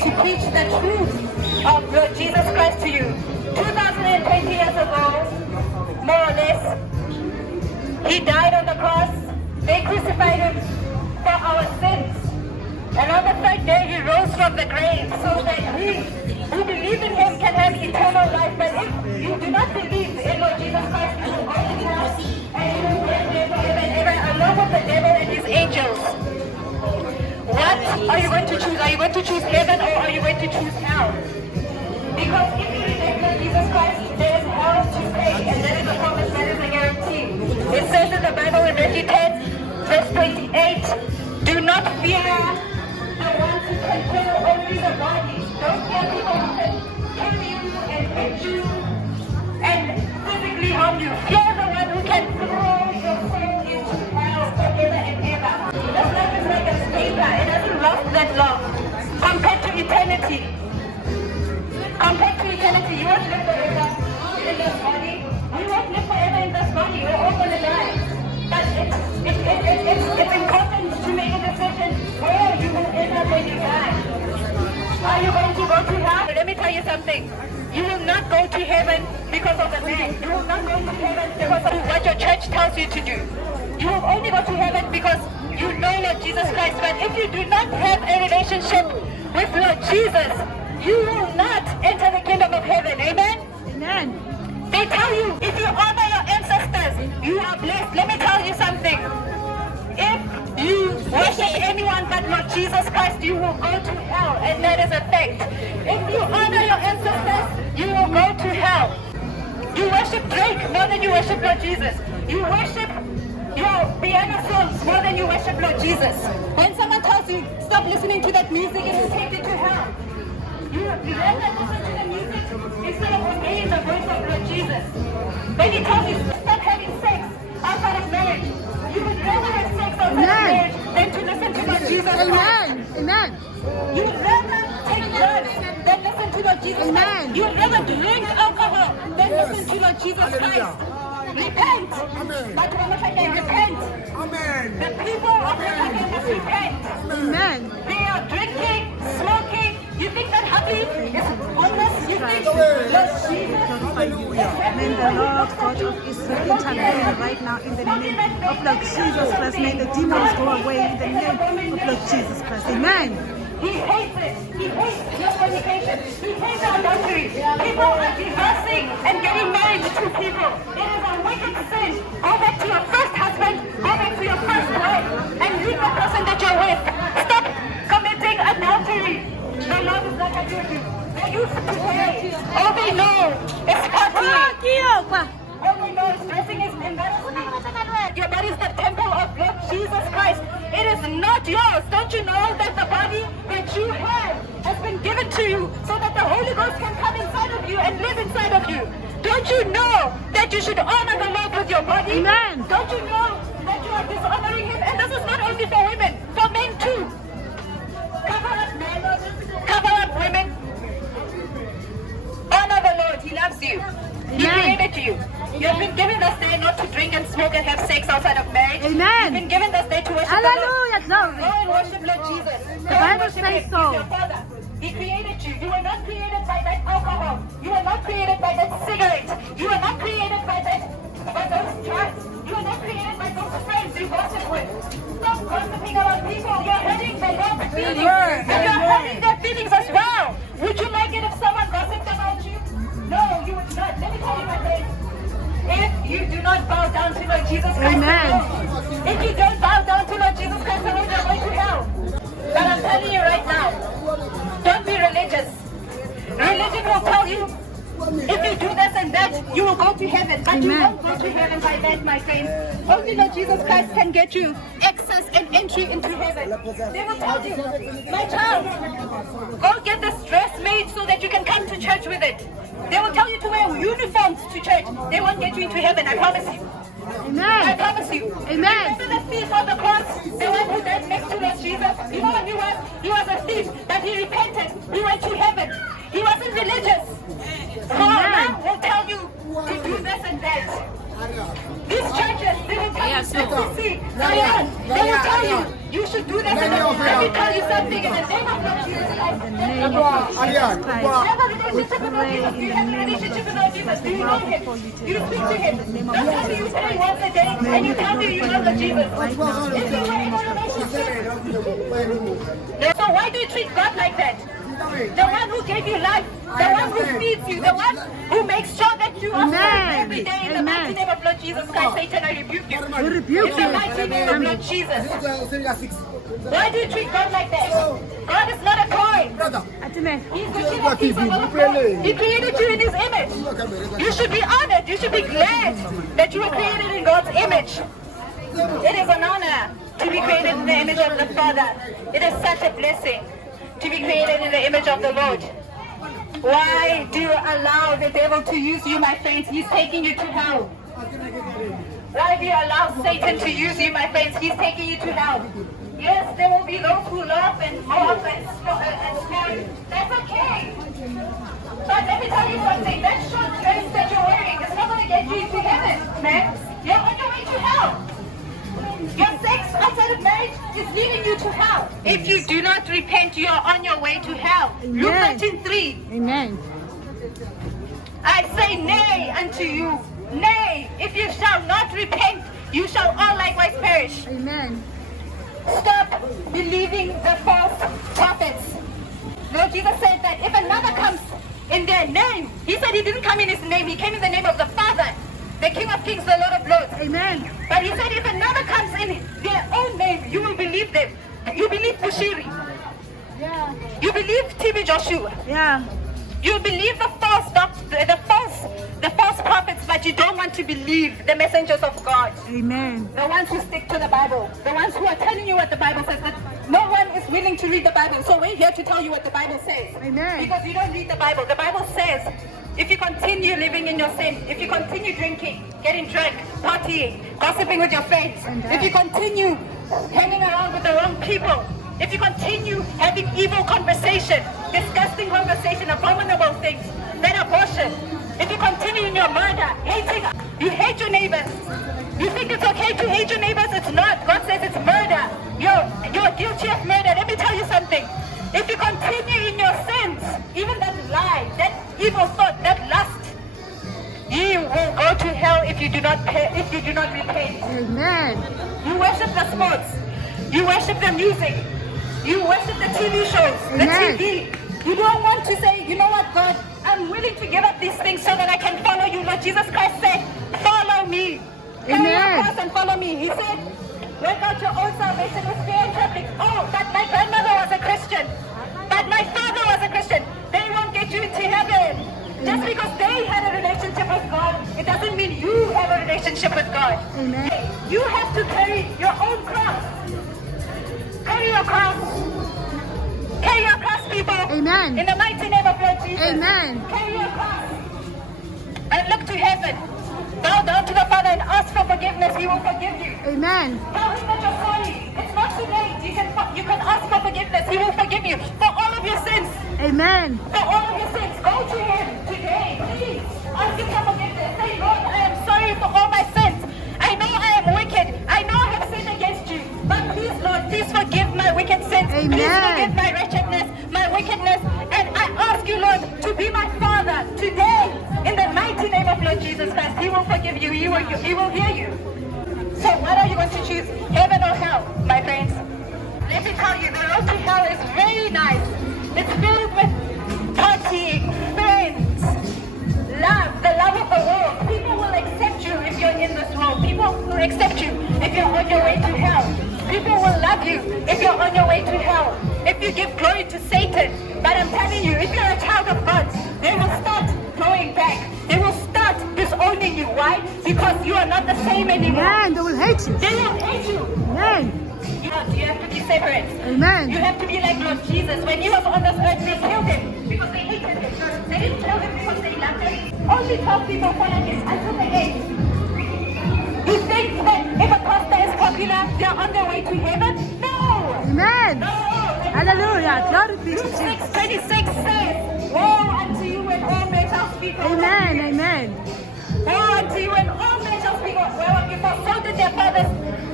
is to preach the truth of Lord Jesus Christ to you. 2020 years ago, more or less, he died on the cross. They crucified him for our sins. And on the third day, he rose from the grave so that we who believe in him can have eternal life. But if you do not believe in Lord Jesus Christ, you will go to hell and you will burn there forever and ever along with the devil and his angels. What are you going to choose? Are you going to choose heaven or are you going to choose hell? Because if you reject Lord Jesus Christ, there is hell to pay, and that is a promise, that is a guarantee. It says in the Bible in Matthew 10, verse 28, do not fear the ones who can kill only the body. Don't fear people who can kill you and hit you and physically harm you. Fear the one who can throw your soul into hell forever and ever. This life is like a paper. It doesn't last that long. Compared to eternity. Compared to eternity, you won't live forever in this body. You won't live forever in this body. We're all going to die. But it's important to make a decision where you will end up when you die. Are you going to go to hell? Let me tell you something. You will not go to heaven because of the man. You will not go to heaven because of what your church tells you to do. You will only go to heaven because you know Lord Jesus Christ. But if you do not have a relationship with Lord Jesus, you will not enter the kingdom of heaven. Amen? Amen. They tell you, if you honor your ancestors, you are blessed. Let me tell you something. If you worship anyone but Lord Jesus Christ, you will go to hell, and that is a fact. If you honor your ancestors, you will go to hell. You worship Drake more than you worship Lord Jesus. You worship your piano songs more than you worship Lord Jesus. When someone tells you, stop listening to that music, it will take you to hell. You rather listen to the music instead of obeying the voice of Lord Jesus. When he tells you stop having sex outside of marriage, you would rather have sex outside of marriage than to listen to Lord Jesus Christ. Amen. Amen. You would rather take drugs than listen to Lord Jesus Christ. You would rather drink alcohol than listen to Lord Jesus Christ. Repent. But repent. Amen. The people of Africa must repent. Amen. They are drinking, smoking. You think that happy is honest? You think Lord Jesus? May the Lord God of Israel intervene right now in the name of Lord Jesus Christ. May the demons go away in the name of Lord Jesus Christ. Amen. He hates it. He hates your fornication. He hates adultery. People are divorcing and getting married to people. It is a wicked sin. Go back to your first husband. Go back to your first wife and leave the person that you're with. Stop committing adultery. The Lord is not against you. They used to pray. All they know is partying. All they know is dressing is embarrassing. Your body is the temple of Lord Jesus Christ. It is not yours. Don't you know that the body that you have has been given to you so that the Holy Ghost can come inside of you and live inside of you? Don't you know that you should honor the Lord with your body? Amen. Don't you know that you are dishonoring Him? And this is not only for women, for men too. Cover up men, cover up women. Honor the Lord. He loves you. He created you. You have been given this day not to drink and smoke and have sex outside of marriage. Amen. You've been given this day to worship the Lord. Hallelujah. Glory. Go and worship Lord Jesus. The Bible says so. He's your Father. He created you. You were not created by that alcohol. You were not created by that cigarette. You were not created by those drugs. You were not created by those friends you gossip with. Stop gossiping about people. You're hurting the Lord's feelings. And you're hurting their feelings as well. Would you like it if someone gossiped about you? No, you would not. Let me tell you my friend. If you do not bow down to Lord Jesus Christ, Amen. If you don't bow down to Lord Jesus Christ, then you're going to hell. But I'm telling you right now, don't be religious. Religion will tell you, if you do this and that, you will go to heaven. But you won't go to heaven by that, my friend. Only Lord Jesus Christ can get you access and entry into heaven. They will tell you, my child, go get this dress made so that you can come to church with it. They will tell you to wear uniforms to church. They won't get you into heaven, I promise you. Amen. I promise you. Amen. Remember the thief on the cross? The one who died next to Lord Jesus? You know what he was? He was a thief, but he repented. He went to heaven. He wasn't religious. So now will tell you to do this and that. These churches, they will tell Yes, you, Lord. see, they will tell you, you should do this. Let me tell you something in the name of Lord Jesus Christ. In the name of Lord Jesus Christ, You have a we relationship with Lord pray Jesus. in Do you the have a name of relationship with Lord Lord Jesus? Do you know Him? You speak to Him. That's why you pray once a day and you tell me you love the Jesus. right now in If the you are in name a of Lord relationship, so why do you treat God like that? The one who gave you life, the one who feeds you, the one who makes sure that you are fed every day in the mighty name of Lord Jesus Christ. Satan, I rebuke you. We rebuke In the mighty name of Lord Jesus. Why do you treat God like that? God is not a toy. Atime. He's the King of Kings and Lord of Lords. He created you in His image. You should be honored. You should be glad that you were created in God's image. It is an honor to be created in the image of the Father. It is such a blessing to be created in the image of the Lord. Why do you allow the devil to use you, my friends? He's taking you to hell. Why do you allow Satan to use you, my friends? He's taking you to hell. Yes, there will be those who laugh and mock and scorn. That's okay. But let me tell you something. That short dress that you're wearing is not going to get you to heaven, man. You're on your way to hell. Your sex outside of marriage is leading you to hell. If you do not repent, you are on your way to hell. Luke Amen. 13:3. Amen. I say nay unto you. Nay, if you shall not repent, you shall all likewise perish. Amen. Stop believing the false prophets. Lord Jesus said that if another comes in their name, He said He didn't come in His name, He came in the name of the Father, the King of Kings, the Lord of Lords. Amen. But He said if another comes in their own name, you will believe them. You believe Bushiri. Yeah. You believe TB Joshua. Yeah. You believe the false prophets, but you don't want to believe the messengers of God. Amen. The ones who stick to the Bible. The ones who are telling you what the Bible says. That no one is willing to read the Bible. So we're here to tell you what the Bible says. Amen. Because you don't read the Bible. The Bible says if you continue living in your sin, if you continue drinking, getting drunk, partying, gossiping with your friends, if you continue hanging around with the wrong people, if you continue having evil conversation, disgusting conversation, abominable things, then abortion, if you continue in your murder, hating, you hate your neighbors. You think it's okay to hate your neighbors? It's not. God says it's murder. You're guilty of murder. Let me tell you something. If you continue in your sins, even that lie, that evil thought, that lust, you will go to hell if you do not repent. Amen. You worship the sports. You worship the music. You worship the TV shows, the Amen. TV. You don't want to say, you know what, God, I'm willing to give up these things so that I can follow you. Lord Jesus Christ said, follow me. Carry your Amen. cross and follow me. He said, work out your own salvation with fear and trembling. Oh, but my grandmother was a Christian. But my father was a Christian. They won't get you into heaven. Just because they had a relationship with God, it doesn't mean you have a relationship with God. Amen. You have to carry your own cross. Carry your cross. Carry your cross, people. Amen. In the mighty name of Lord Jesus. Amen. Carry your cross. And look to heaven. Bow down to the Father and ask for forgiveness. He will forgive you. Amen. Tell Him that you're sorry. It's not too late. You can ask for forgiveness. He will forgive you for all of your sins. Amen. For all of your sins. Go to Him today. Please ask Him for forgiveness. Say, Lord, I am sorry for all my sins. I know I am wicked. I know I have sinned against you. But please, Lord, please forgive my wicked sins. Amen. Please forgive my wretchedness, my wickedness. And I ask you, Lord, to be my Father today. In the mighty name of Lord Jesus Christ, He will forgive you. He will hear you. So what are you going to choose? Heaven or hell, my friends? Let me tell you, the road to hell is very nice. It's filled with partying, friends, love, the love of the world. People will accept you if you're in this world. People will accept you if you're on your way to hell. People will love you if you're on your way to hell. If you give glory to Satan. But I'm telling you, if you're a child of God, they will start going back. They will start disowning you. Why? Because you are not the same anymore. Amen. They will hate you. They will hate you. Amen. You have to be separate. Amen. You have to be like Lord Jesus. When He was on this earth, they killed Him because they hated Him. They didn't kill Him because they loved Him. Only 12 people followed Him until the end. You think that if a pastor is popular, they're on their way to heaven? No! Amen. No! Hallelujah. Glory be to Luke Jesus. 6:26 says, woe unto you when all men shall speak. Amen. Amen. Woe unto you when all men shall spoke well of you, for so did their fathers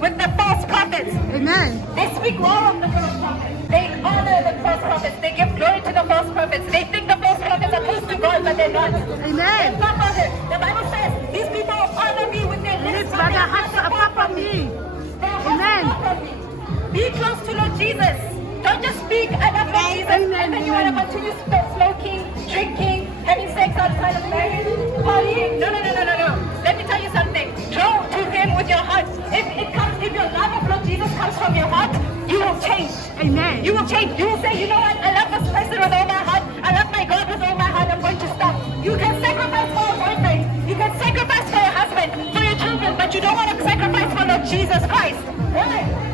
with the false prophets. Amen. They speak well of the false prophets. They honor the false prophets. They give glory to the false prophets. They think the false prophets are close to God, but they're not. Amen. They're not of it. The Bible says these people honor me with their lips, Lips, but but their their hearts are far far from me. Their hearts Amen. are far from me. Be close to Lord Jesus. Don't just speak, I love Lord Jesus, Amen. and then you want to continue smoking, drinking, having sex outside of marriage, partying. No. Let me tell you something. Draw to Him with your heart. If your love of Lord Jesus comes from your heart, you will change. Amen. You will change. You will say, you know what? I love this person with all my heart. I love my God with all my heart. I'm going to stop. You can sacrifice for a boyfriend. You can sacrifice for your husband, for your children, but you don't want to sacrifice for Lord Jesus Christ. Why?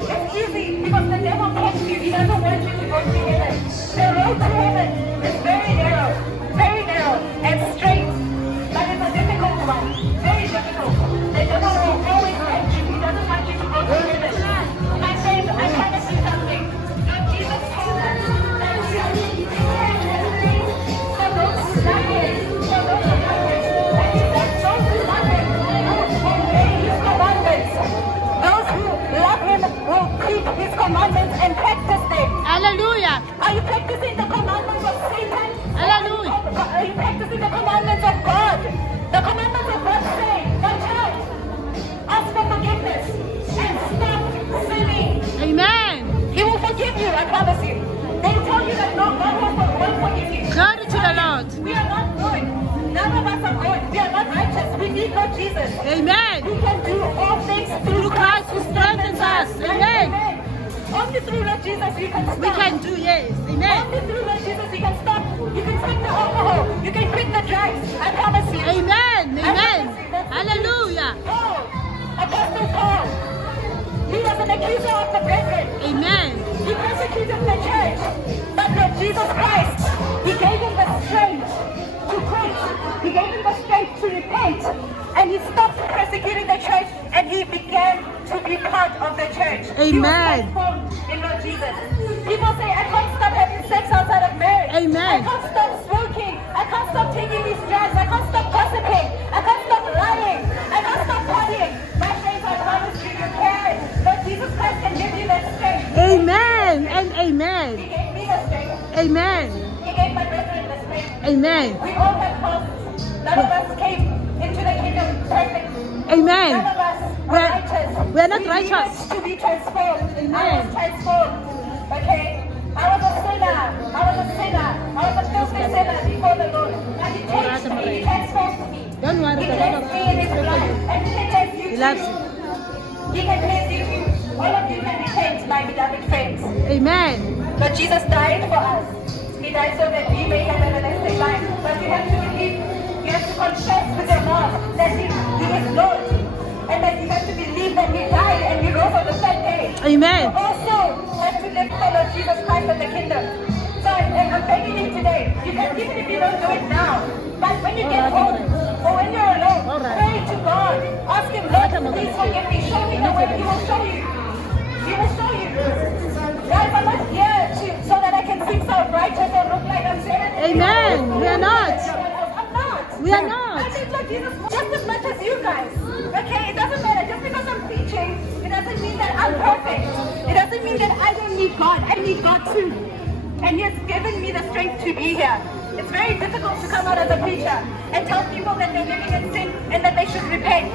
It's easy because the devil tempts you. He doesn't want you to go to heaven. The road to heaven is very narrow, and straight, but it's a difficult one. Very difficult. The devil will always tempt you. He doesn't want you to go to heaven. My friends, I promise you something. Lord Jesus told us that we are for those who love Him, for those who love Him. And He said, those who love Him will obey His commandments. Those who love Him will keep His commandments and practice them. Hallelujah. Are you practicing the commandments of Satan? Hallelujah. Are you practicing the commandments of God? The commandments of God say, my child, ask for forgiveness and stop sinning. Amen. He will forgive you, I promise you. They tell you that no, God won't forgive you. Glory to the Lord. We are not good. None of us are good. We are not righteous. We need Lord Jesus. Amen. We can do all things through Christ who strengthens us. Amen. Only through Lord Jesus we can stop. We can do, yes. Amen. Only through Lord Jesus we can stop. You can quit the alcohol. You can quit the drugs. I promise you. Amen. Amen. Hallelujah. Paul, Apostle Paul, he was an accuser of the brethren. Amen. He persecuted the church. But Lord Jesus Christ, He gave him the strength to quit. He gave him the strength to repent. And he stopped persecuting the church and he began to be part of the church. He was Amen. transformed in Lord Jesus. People say, I can't stop having sex outside of marriage. Amen. I can't stop smoking. I can't stop taking these drugs. I can't stop gossiping. I can't stop lying. I can't stop partying. My friends, I promise you, you can. Lord Jesus Christ can give you that strength. Amen and He amen. gave me the strength. Amen. He gave my brethren the strength. Amen. We all have faults. None of us came into the kingdom perfect. Amen. None of us are We're- righteous. we're not We righteous. needed to be transformed. I Amen. was transformed. Okay? I was a sinner. I was a filthy sinner before the Lord. And He changed me. He transformed me. Don't worry, He the cleansed Lord me in His blood. And He can cleanse you He too. loves you. He can cleanse you too. All of you can be cleansed, my beloved friends. Amen. But Jesus died for us. He died so that we may have everlasting life. But you have to believe, you have to confess with your mouth that He is Lord. And that you have to believe that He died and He rose on the third day. Amen. You also have to live for Lord Jesus Christ and the kingdom. So I'm begging you today, you can, even if you don't do it now, but when you get home or when you're alone, pray to God. Ask Him, Lord, please forgive me. Show me the way. He will show you. He will show you. Guys, I'm not here so that I can seem so righteous or look like I'm saving. Amen. We are not. I'm not. We are not. I think Lord Jesus just as much as you guys. Okay, it doesn't matter. Just because I'm preaching, it doesn't mean that I'm perfect. It doesn't mean that I don't need God. I need God too. And He has given me the strength to be here. It's very difficult to come out as a preacher and tell people that they're living in sin and that they should repent.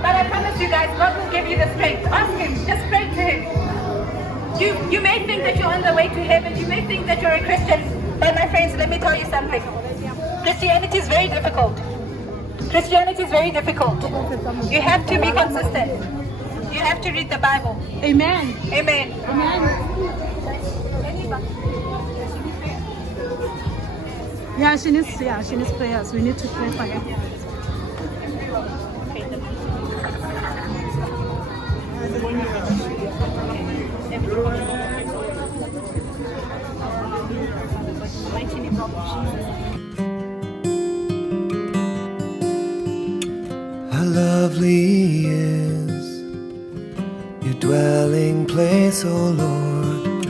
But I promise you guys, God will give you the strength. Ask Him. Just pray to Him. You may think that you're on the way to heaven. You may think that you're a Christian. But my friends, let me tell you something. Christianity is very difficult. Christianity is very difficult. You have to be consistent. You have to read the Bible. Amen. Amen. Amen. Yeah, she needs prayers. We need to pray for her. How lovely is your dwelling place, O Lord.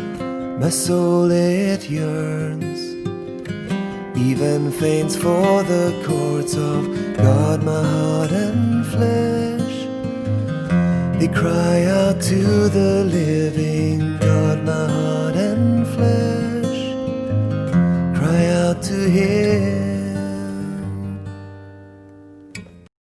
My soul it yearns even faints for the courts of God, my heart and flesh. They cry out to the living God, my heart and flesh. Cry out to Him